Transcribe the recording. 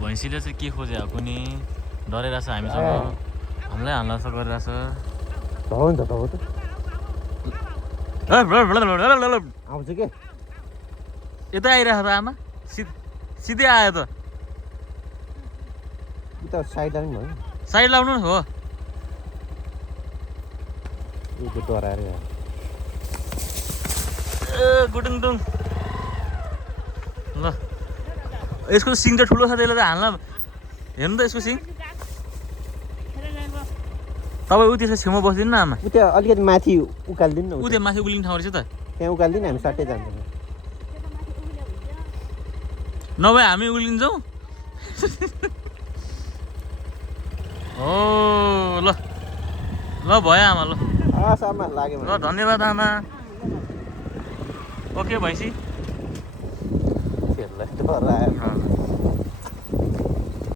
भैँसीले चाहिँ के खोजेको कुनै डराइरहेछ हामीसँग हामीलाई हाल्न जस्तो गरिरहेछ हो नि त हो त आउँछ के यता आइरहेछ त आमा सिधै आयो त उता साइड लानु भयो साइड लाउनु हो यो डराएर ए गुटुङटुङ ल यसको सिङ त ठुलो छ त्यसले त हाल्न हेर्नु त यसको सिङ तपाईँ उ त्यसको छेउमा बसिदिनु न आमा उ त्यहाँ अलिकति माथि उकालिदिनु न उ त्यो माथि उक्लिने ठाउँ रहेछ त त्यहाँ उकालिदिनु हामी सट्टै जान्छौँ नभए हामी उक्लिन्छौँ हो ल ल भयो आमा ल आमा लाग्यो ल धन्यवाद आमा ओके भैँसी डरायो